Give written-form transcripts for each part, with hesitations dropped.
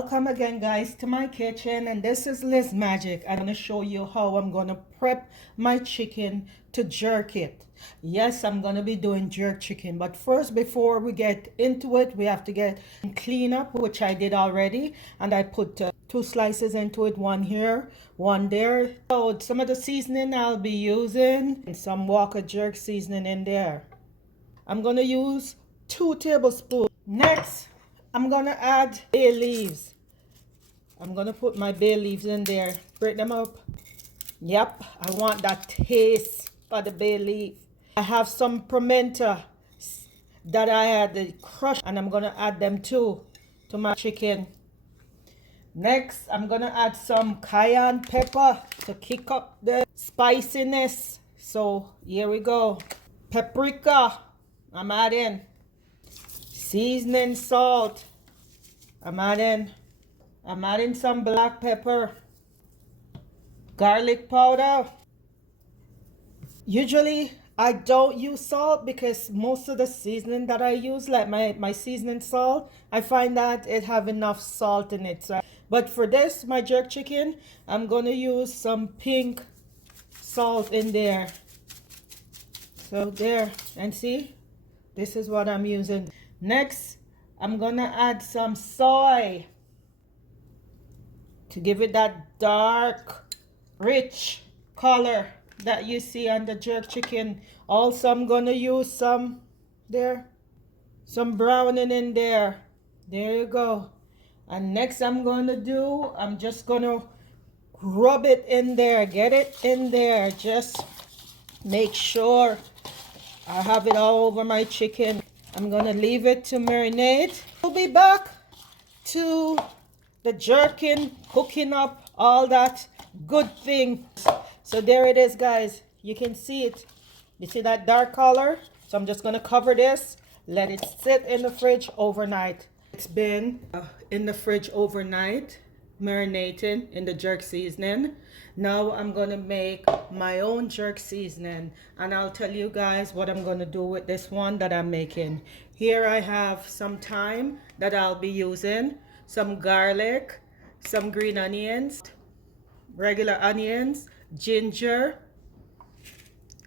Welcome again, guys, to my kitchen, and this is Liz Magic. I'm going to show you how I'm going to prep my chicken to jerk it. Yes, I'm going to be doing jerk chicken, but first, before we get into it, we have to get clean up, which I did already, and I put two slices into it, one here, one there. So some of the seasoning I'll be using, and some Walker Jerk seasoning in there. I'm going to use 2 tablespoons. Next, I'm gonna add bay leaves. I'm gonna put my bay leaves in there, break them up. Yep, I want that taste for the bay leaf. I have some pimento that I had crushed, and I'm gonna add them too to my chicken. Next, I'm gonna add some cayenne pepper to kick up the spiciness. So here we go. Paprika, I'm adding. Seasoning salt. I'm adding some black pepper. Garlic powder. Usually I don't use salt because most of the seasoning that I use, like my seasoning salt, I find that it have enough salt in it. But for this, my jerk chicken, I'm gonna use some pink salt in there. So there, and see, this is what I'm using. Next, I'm gonna add some soy to give it that dark, rich color that you see on the jerk chicken. Also, I'm gonna use some browning in there. There you go. And next I'm just gonna rub it in there, get it in there. Just make sure I have it all over my chicken. I'm gonna leave it to marinate. We'll be back to the jerking, cooking up all that good thing. So there it is, guys. You can see it. You see that dark color? So I'm just gonna cover this, let it sit in the fridge overnight. It's been in the fridge overnight, marinating in the jerk seasoning. Now I'm gonna make my own jerk seasoning, and I'll tell you guys what I'm gonna do with this one that I'm making. Here I have some thyme that I'll be using, some garlic, some green onions, regular onions, ginger,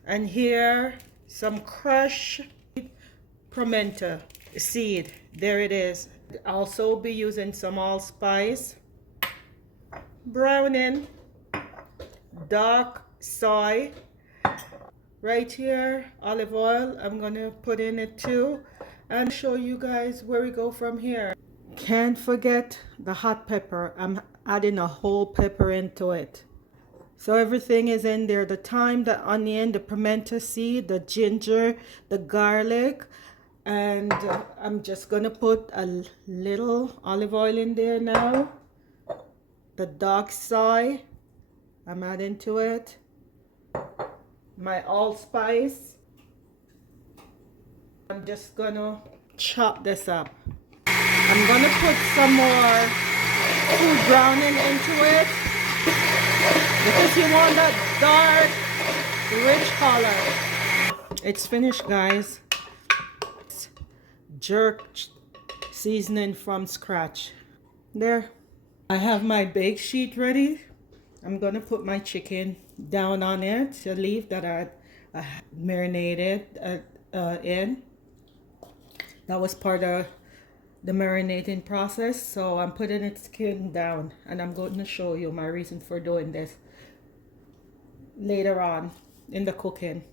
and here some crushed pimento seed. There it is. I'll also be using some allspice, browning, dark soy, right here, olive oil. I'm gonna put in it too and show you guys where we go from here. Can't forget the hot pepper. I'm adding a whole pepper into it. So everything is in there, the thyme, the onion, the pimento seed, the ginger, the garlic, and I'm just gonna put a little olive oil in there now. The dark soy, I'm adding to it. My allspice. I'm just gonna chop this up. I'm gonna put some more food browning into it because you want that dark, rich color. It's finished, guys. It's jerk seasoning from scratch. There. I have my bake sheet ready. I'm gonna put my chicken down on it, to leave that I marinated in. That was part of the marinating process. So I'm putting its skin down, and I'm going to show you my reason for doing this later on in the cooking.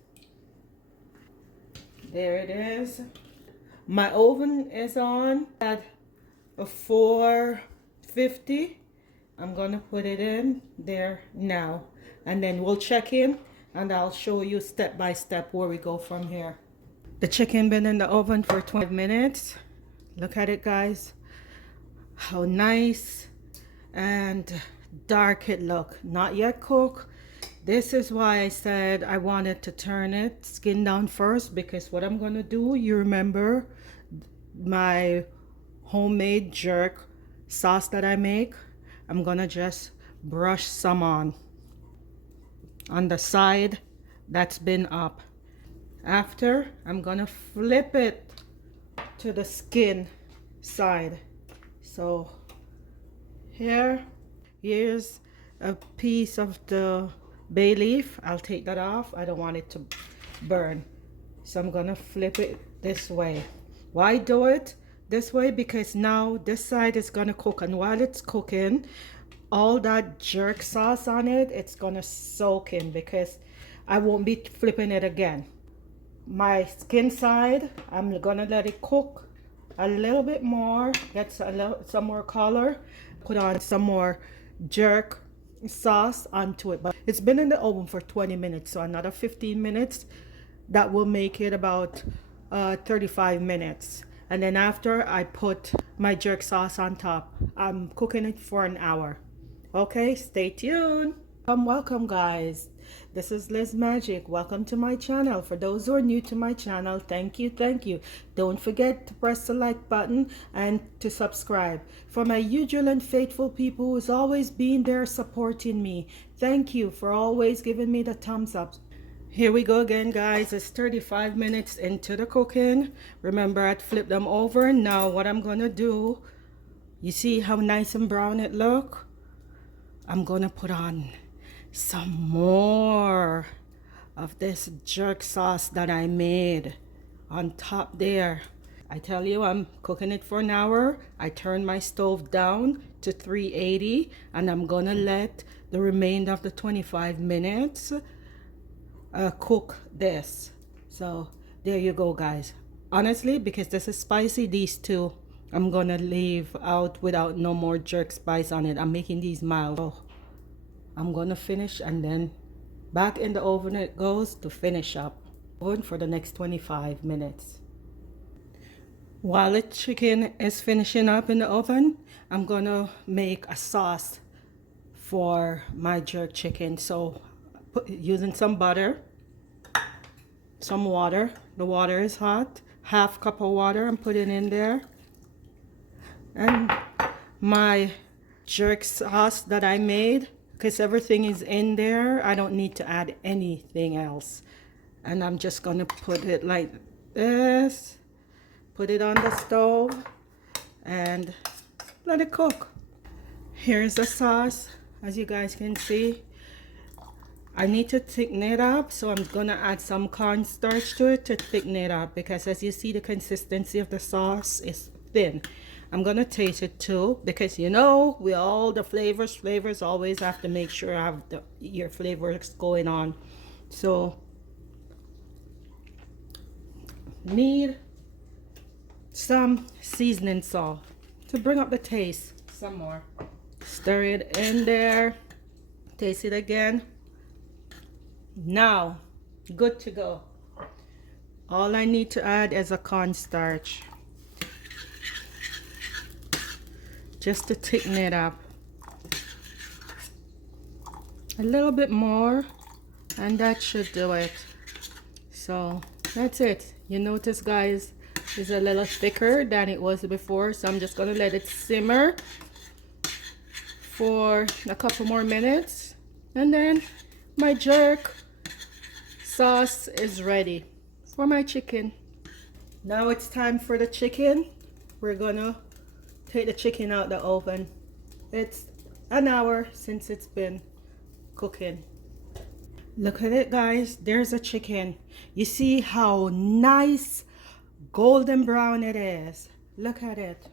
There it is. My oven is on at a 450. I'm gonna put it in there now, and then we'll check in and I'll show you step by step where we go from here. The chicken been in the oven for 20 minutes. Look at it, guys, how nice and dark it look. Not yet cooked. This is why I said I wanted to turn it skin down first, because what I'm gonna do, you remember my homemade jerk sauce that I make? I'm gonna just brush some on the side that's been up. After, I'm gonna flip it to the skin side. So Here's a piece of the bay leaf. I'll take that off. I don't want it to burn. So I'm gonna flip it this way. Why do it this way? Because now this side is gonna cook, and while it's cooking, all that jerk sauce on it, it's gonna soak in, because I won't be flipping it again. My skin side, I'm gonna let it cook a little bit more, get some more color, put on some more jerk sauce onto it. But it's been in the oven for 20 minutes, so another 15 minutes, that will make it about 35 minutes. And then after, I put my jerk sauce on top. I'm cooking it for an hour. Okay, stay tuned. Welcome guys. This is Liz Magic. Welcome to my channel. For those who are new to my channel, thank you. Don't forget to press the like button and to subscribe. For my usual and faithful people who's always been there supporting me, thank you for always giving me the thumbs up. Here we go again, guys. It's 35 minutes into the cooking. Remember, I'd flip them over. Now what I'm gonna do, you see how nice and brown it look? I'm gonna put on some more of this jerk sauce that I made on top there. I tell you, I'm cooking it for an hour. I turned my stove down to 380, and I'm gonna let the remainder of the 25 minutes cook this. So there you go, guys. Honestly, because this is spicy, these two I'm gonna leave out without no more jerk spice on it. I'm making these mild. So I'm gonna finish, and then back in the oven it goes to finish up. Oven for the next 25 minutes. While the chicken is finishing up in the oven, I'm gonna make a sauce for my jerk chicken. So using some butter, some water. The water is hot. Half cup of water I'm putting in there. And my jerk sauce that I made, because everything is in there, I don't need to add anything else. And I'm just gonna put it like this, put it on the stove, and let it cook. Here's the sauce. As you guys can see, I need to thicken it up, so I'm gonna add some cornstarch to it to thicken it up, because as you see, the consistency of the sauce is thin. I'm gonna taste it too, because you know, with all the flavors always have to make sure I have your flavors going on. So need some seasoning salt to bring up the taste some more. Stir it in there, taste it again. Now good to go. All I need to add is a cornstarch, just to thicken it up a little bit more, and that should do it. So that's it. You notice, guys, it's a little thicker than it was before, so I'm just gonna let it simmer for a couple more minutes, and then my jerk sauce is ready for my chicken. Now it's time for the chicken. We're gonna take the chicken out the oven. It's an hour since it's been cooking. Look at it, guys. There's a chicken. You see how nice golden brown it is. Look at it.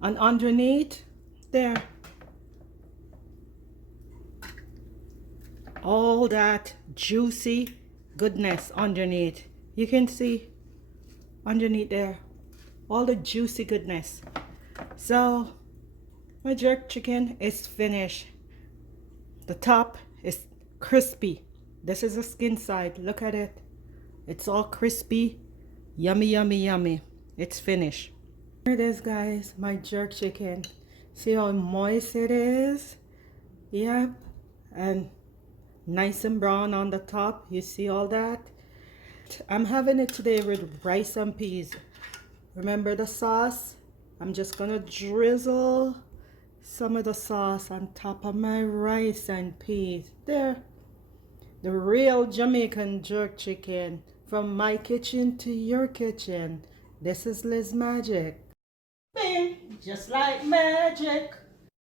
And underneath there, all that juicy goodness underneath. You can see underneath there all the juicy goodness. So my jerk chicken is finished. The top is crispy. This is the skin side. Look at it. It's all crispy. Yummy, yummy, yummy. It's finished. Here it is, guys. My jerk chicken. See how moist it is? Yep. And nice and brown on the top. You see all that? I'm having it today with rice and peas. Remember the sauce? I'm just gonna drizzle some of the sauce on top of my rice and peas. There. The real Jamaican jerk chicken. From my kitchen to your kitchen. This is Liz Magic. Bing! Just like magic.